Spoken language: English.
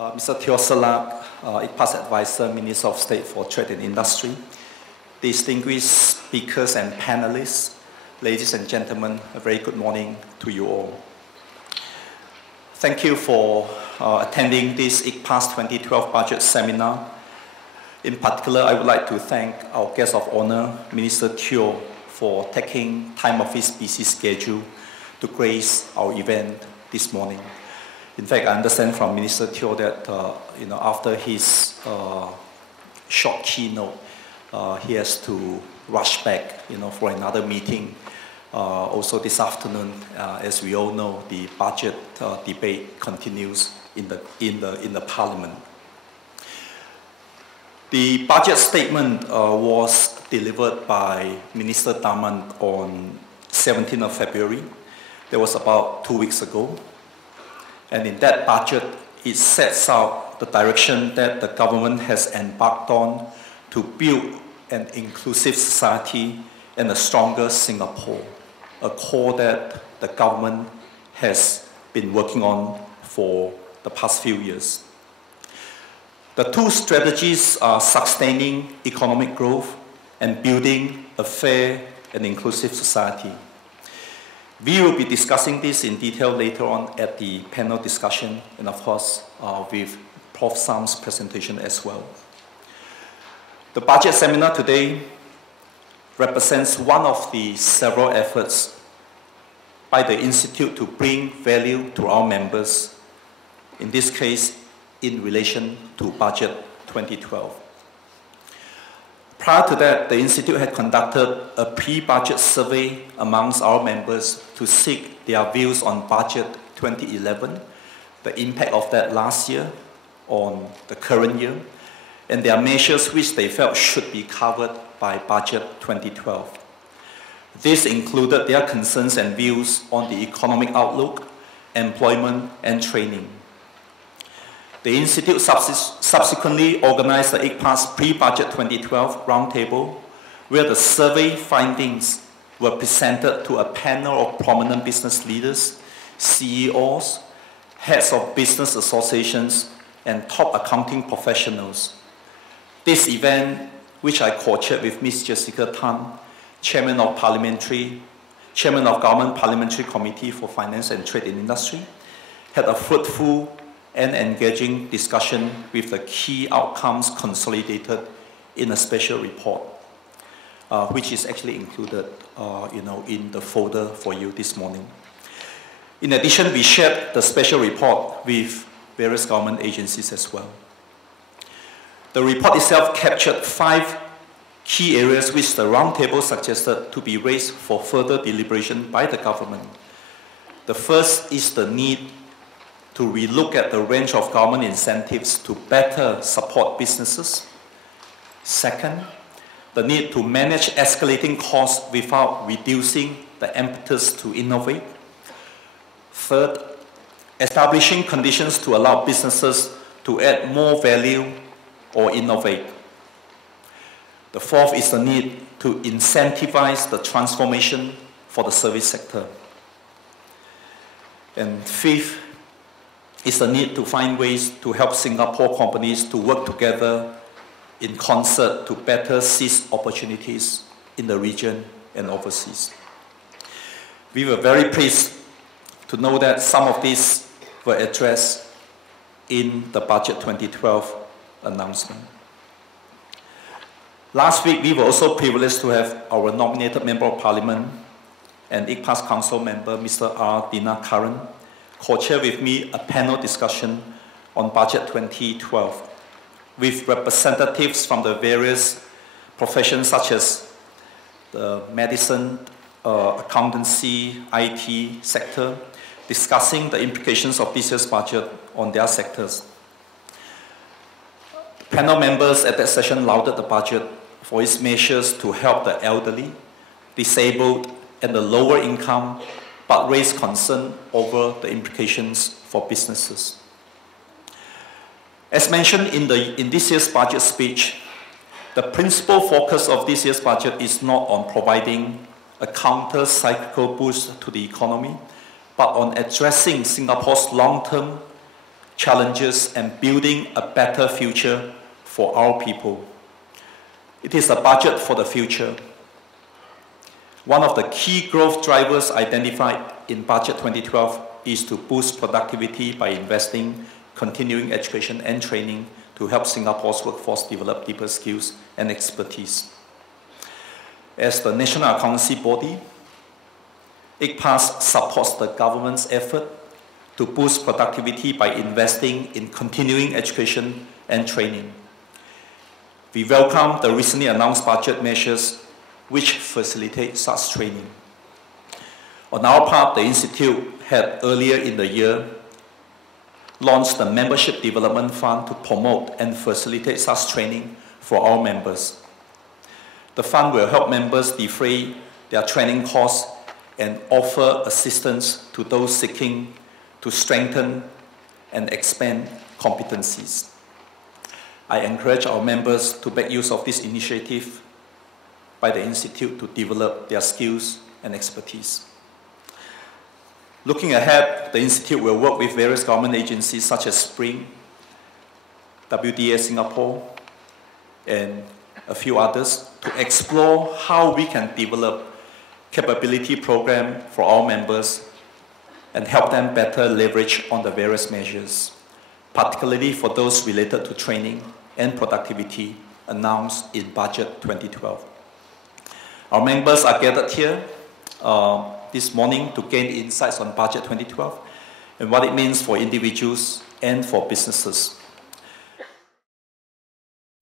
Mr. Teo Salak, ICPAS Advisor, Minister of State for Trade and Industry, distinguished speakers and panelists, ladies and gentlemen, a very good morning to you all. Thank you for attending this ICPAS 2012 budget seminar. In particular, I would like to thank our guest of honor, Minister Teo, for taking time of his busy schedule to grace our event this morning. In fact, I understand from Minister Teo that after his short keynote, he has to rush back for another meeting. Also this afternoon, as we all know, the budget debate continues in the Parliament. The budget statement was delivered by Minister Daman on 17th of February. That was about 2 weeks ago. And in that budget, it sets out the direction that the government has embarked on to build an inclusive society and a stronger Singapore, a core that the government has been working on for the past few years. The two strategies are sustaining economic growth and building a fair and inclusive society. We will be discussing this in detail later on at the panel discussion and of course with Prof. Sam's presentation as well. The budget seminar today represents one of the several efforts by the Institute to bring value to our members, in this case in relation to Budget 2012. Prior to that, the Institute had conducted a pre-budget survey amongst our members to seek their views on Budget 2011, the impact of that last year on the current year, and their measures which they felt should be covered by Budget 2012. This included their concerns and views on the economic outlook, employment, and training. The Institute subsequently organized the ICPAS Pre-Budget 2012 Roundtable, where the survey findings were presented to a panel of prominent business leaders, CEOs, heads of business associations, and top accounting professionals. This event, which I co-chaired with Ms. Jessica Tan, Chairman of Government Parliamentary Committee for Finance and Trade and Industry, had a fruitful and engaging discussion with the key outcomes consolidated in a special report, which is actually included in the folder for you this morning. In addition, we shared the special report with various government agencies as well. The report itself captured 5 key areas which the roundtable suggested to be raised for further deliberation by the government. The first is the need to relook at the range of government incentives to better support businesses. Second, the need to manage escalating costs without reducing the impetus to innovate. Third, establishing conditions to allow businesses to add more value or innovate. The fourth is the need to incentivize the transformation for the service sector. And fifth is the need to find ways to help Singapore companies to work together in concert to better seize opportunities in the region and overseas. We were very pleased to know that some of these were addressed in the Budget 2012 announcement. Last week, we were also privileged to have our nominated Member of Parliament and ICPAS Council member, Mr. R. Dinakaran, co-chair with me a panel discussion on Budget 2012 with representatives from the various professions such as the medicine, accountancy, IT sector, discussing the implications of this year's budget on their sectors. Panel members at that session lauded the budget for its measures to help the elderly, disabled, and the lower income, but raised concern over the implications for businesses. As mentioned in this year's budget speech, the principal focus of this year's budget is not on providing a counter-cyclical boost to the economy, but on addressing Singapore's long-term challenges, and building a better future for our people. It is a budget for the future. One of the key growth drivers identified in Budget 2012 is to boost productivity by investing continuing education and training to help Singapore's workforce develop deeper skills and expertise. As the national accountancy body, ICPAS supports the government's effort to boost productivity by investing in continuing education and training. We welcome the recently announced budget measures which facilitate such training. On our part, the Institute had earlier in the year launched the Membership Development Fund to promote and facilitate such training for our members. The fund will help members defray their training costs and offer assistance to those seeking to strengthen and expand competencies. I encourage our members to make use of this initiative by the Institute to develop their skills and expertise. Looking ahead, the Institute will work with various government agencies such as SPRING, WDA Singapore, and a few others to explore how we can develop capability program for our members and help them better leverage on the various measures, particularly for those related to training and productivity announced in Budget 2012. Our members are gathered here this morning to gain insights on Budget 2012 and what it means for individuals and for businesses.